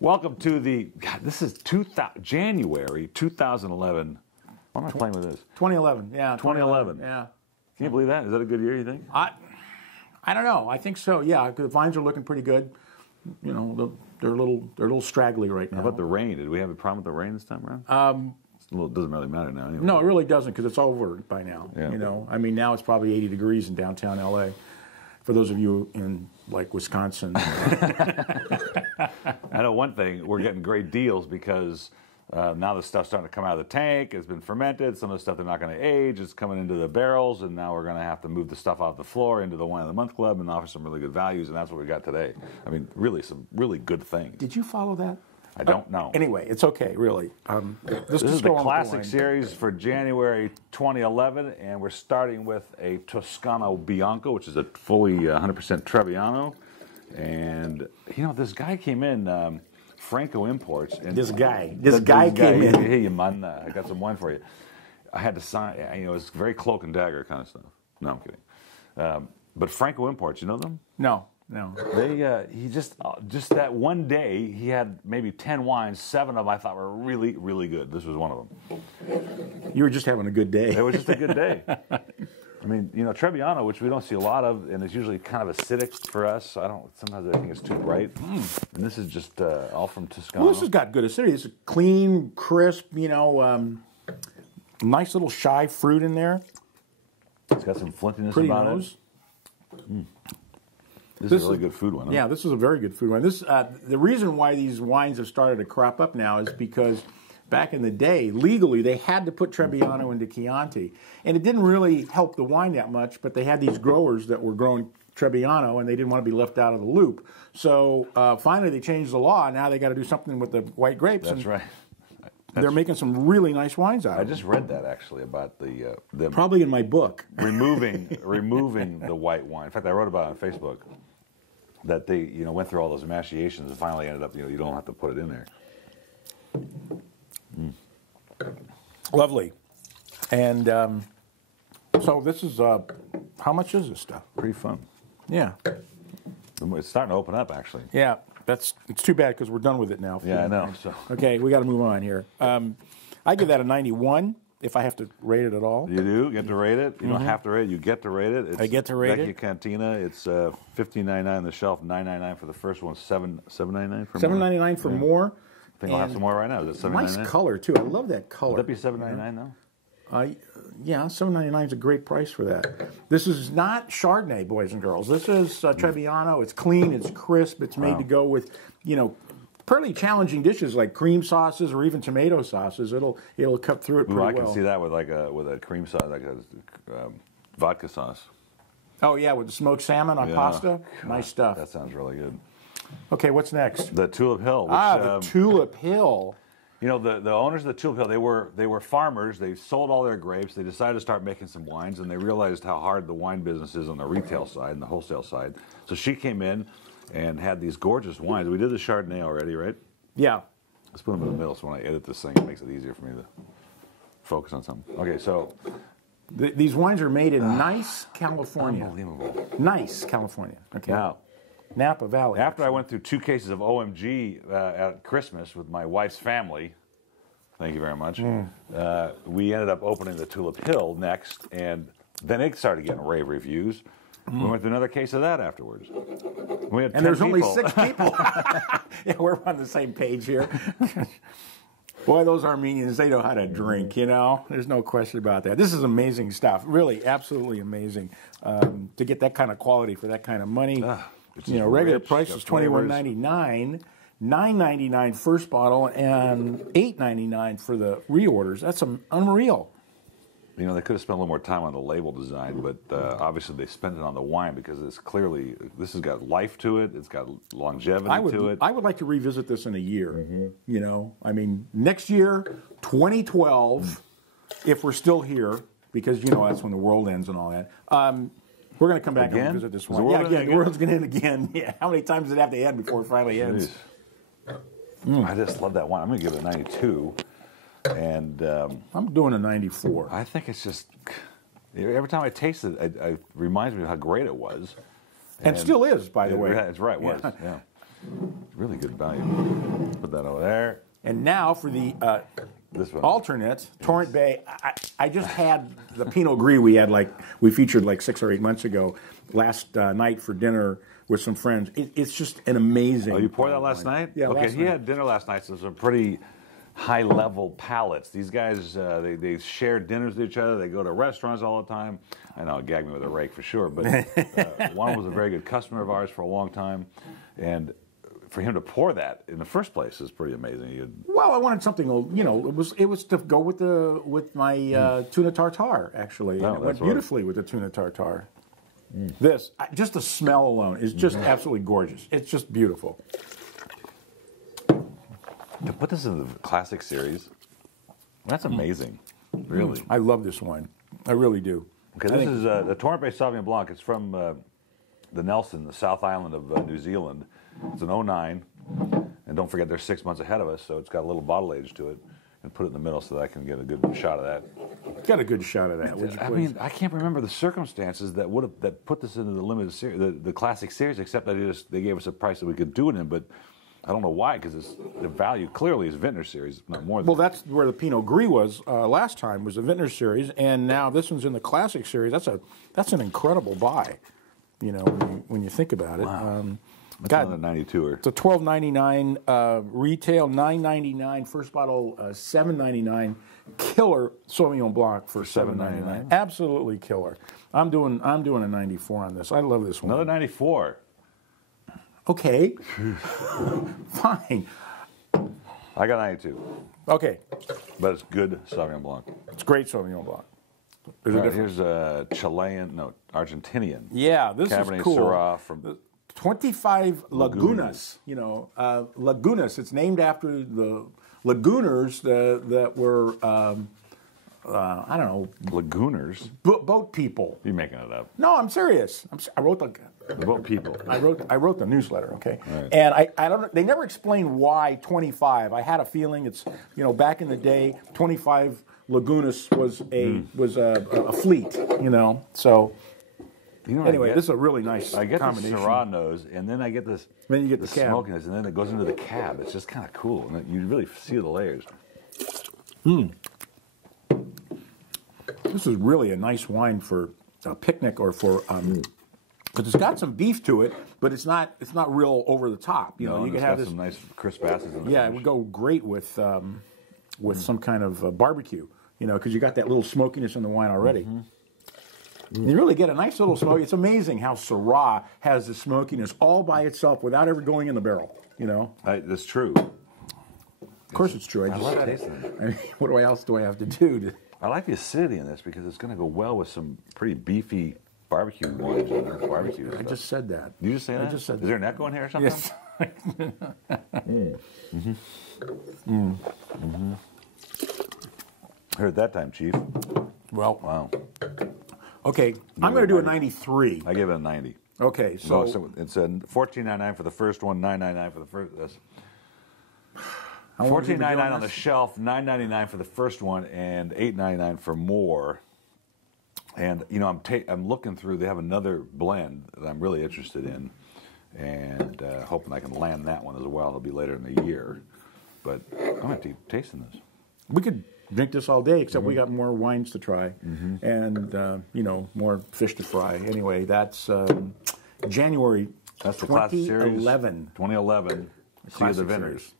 Welcome to the, God, this is January 2011. Why am I playing with this? 2011, yeah. 2011. Yeah. Can you believe that? Is that a good year, you think? I don't know. I think so, yeah. The vines are looking pretty good. You know, they're a little straggly right now. How about the rain? Did we have a problem with the rain this time around? It doesn't really matter now anyway. No, it really doesn't because it's over by now. Yeah. You know, I mean, now it's probably 80 degrees in downtown LA. For those of you in, like, Wisconsin. I know one thing, we're getting great deals because now the stuff's starting to come out of the tank. It's been fermented. Some of the stuff they're not going to age. It's coming into the barrels, and now we're going to have to move the stuff off the floor into the Wine of the Month Club and offer some really good values, and that's what we got today. I mean, really, some really good things. Did you follow that? I don't know. Anyway, it's okay, really. This is the classic series for January 2011, and we're starting with a Toscano Bianco, which is a fully 100% Trebbiano. And, you know, this guy came in, Franco Imports. And this guy came in. Hey, you man, I got some wine for you. I had to sign, you know, it's very cloak and dagger kind of stuff. No, I'm kidding. But Franco Imports, you know them? No. They he just that one day he had maybe 10 wines. 7 of them I thought were really, really good. This was one of them. You were just having a good day. It was just a good day. I mean, you know, Trebbiano, which we don't see a lot of, and it's usually kind of acidic for us. Sometimes I think it's too bright. And this is just all from Toscano. Well, this has got good acidity. It's a clean, crisp, you know, nice little shy fruit in there. It's got some flintiness Pretty about nose. it. This is a really good food one. Huh? Yeah, this is a very good food wine. The reason why these wines have started to crop up now is because back in the day, legally, they had to put Trebbiano into Chianti. And it didn't really help the wine that much, but they had these growers that were growing Trebbiano, and they didn't want to be left out of the loop. So finally, they changed the law. Now they got to do something with the white grapes. That's right. They're making some really nice wines out of it. I just read that, actually, about the probably in my book. removing the white wine. In fact, I wrote about it on Facebook. That they, you know, went through all those emaciations and finally ended up, you know, you don't have to put it in there. Lovely. And so this is, how much is this stuff? Pretty fun. Yeah. It's starting to open up, actually. Yeah, it's too bad because we're done with it now. Yeah, I know. So. Okay, we got to move on here. I give that a 91. If I have to rate it at all. You do? You get to rate it? You don't have to rate it. You get to rate it. I get to rate Vecchia it. Cantina. It's $15.99 on the shelf, $9.99 for the first one, $7.99 for $7.99 for more. I think I'll have some more right now. Is it $7.99? Nice color, too. I love that color. Would that be $7.99 though? Yeah, $7.99 is a great price for that. This is not Chardonnay, boys and girls. This is Trebbiano. It's clean. It's crisp. It's made to go with, you know, pretty challenging dishes like cream sauces or even tomato sauces. It'll cut through it pretty well. I can see that with a cream sauce, like a vodka sauce. Oh yeah, with the smoked salmon on pasta. Nice stuff. That sounds really good. Okay, what's next? The Tulip Hill. Which, the Tulip Hill. You know, the owners of the Tulip Hill, they were farmers. They sold all their grapes. They decided to start making some wines, and they realized how hard the wine business is on the retail side and the wholesale side. So she came in and had these gorgeous wines. We did the Chardonnay already, right? Yeah. Let's put them in the middle so when I edit this thing, it makes it easier for me to focus on something. Okay, so. These wines are made in Nice, California. Unbelievable. Nice, California. Okay. Now, Napa Valley. After I went through 2 cases of OMG at Christmas with my wife's family, thank you very much, we ended up opening the Tulip Hill next, and then it started getting rave reviews. We went through another case of that afterwards. We had 10 there's people. only 6 people. Yeah, we're on the same page here. Boy, those Armenians, they know how to drink, you know? There's no question about that. This is amazing stuff. Really, absolutely amazing. To get that kind of quality for that kind of money. You know, regular price is $21.99, $9.99 first bottle, and $8.99 for the reorders. That's unreal. You know, they could have spent a little more time on the label design, but obviously they spent it on the wine because it's clearly, this has got life to it, it's got longevity to it. I would like to revisit this in a year, you know. I mean, next year, 2012, if we're still here, because, you know, that's when the world ends and all that, we're going to come back and visit this one. The world's going to end again. Yeah, how many times does it have to end before it finally ends? I just love that wine. I'm going to give it a 92. And I'm doing a 94. I think it's just, every time I taste it, it reminds me of how great it was. And still is, by the way. That's right, it was. Yeah. Really good value. Put that over there. And now for the This one. alternate, Torrent Bay. I just had the Pinot Gris we featured like 6 or 8 months ago last night for dinner with some friends. It's just an amazing. Oh, you poured that last night? Yeah, okay, last he night. had dinner last night, so some pretty high-level palates. These guys, they share dinners with each other. They go to restaurants all the time. I know, gag me with a rake for sure, but one was a very good customer of ours for a long time, and for him to pour that in the first place is pretty amazing. Well, I wanted something, it was to go with my tuna tartare, actually. Oh, And it went beautifully with the tuna tartare. This, just the smell alone is just absolutely gorgeous. It's just beautiful. To put this in the classic series, that's amazing, really. I love this wine. I really do. Okay, this is the Torrent Bay Sauvignon Blanc. It's from the Nelson, the South Island of New Zealand. It's an 09, and don't forget they're 6 months ahead of us, so it's got a little bottle age to it. And put it in the middle so that I can get a good shot of that. Got a good shot of that, would you please? I mean, I can't remember the circumstances that put this into the limited series, the classic series, except that they gave us a price that we could do it in, but I don't know why, because the value clearly is Vintner series, not more than. Well, that's where the Pinot Gris was last time, was the Vintner series, and now this one's in the classic series. That's an incredible buy, when you think about it. Wow. That's God, another 92er. It's a $12.99 retail, $9.99 first bottle, $7.99 killer Sauvignon Blanc for $7.99. Absolutely killer. I'm doing a 94 on this. I love this one. Another 94. Okay, fine. I got 92, Okay, but it's good Sauvignon Blanc. it's great Sauvignon Blanc. There's All a right, difference. here's Argentinian. Yeah, this Cabernet is cool. Syrah from 25 Lagunas. Lagunas. It's named after the lagooners that were, I don't know, Lagooners. boat people. You're making it up. No, I'm serious. I wrote The boat people. I wrote the newsletter. Okay, Right. and I don't. They never explain why 25. I had a feeling it's back in the day 25 Lagunas was a fleet. So. Anyway, this is a really nice I get the combination. Syrah nose, and then I get this. Then you get the cab. smokiness, and then it goes into the cab. It's just kind of cool, and you really see the layers. This is really a nice wine for a picnic or for because it's got some beef to it, but it's not real over the top. You can it's have got this. some nice crisp acids in it. Yeah, it would go great with some kind of barbecue. Because you got that little smokiness in the wine already. You really get a nice little smoke. It's amazing how Syrah has the smokiness all by itself without ever going in the barrel. That's true. Of course, it's true. I I just love said it. tasting it. I mean, what else do I have to do? I like the acidity in this because it's going to go well with some pretty beefy barbecue wines and barbecue I stuff. just said that. You just say that? I just said Is there an echo in here or something? Yes. Heard that time, Chief. Well, Wow. okay. I'm going to do a 93. I gave it a 90. Okay, so It's a $14.99 for the first one, $9.99 for the first. how long have you been doing $14.99 on the this? shelf, $9.99 for the first one, and $8.99 for more. And I'm looking through. They have another blend that I'm really interested in, and hoping I can land that one as well. It'll be later in the year, but I'm going to keep tasting this. We could drink this all day, except we got more wines to try, and more fish to fry. Anyway, that's January That's the classic series. 2011. 2011. Sea of the Classic Vintners. series.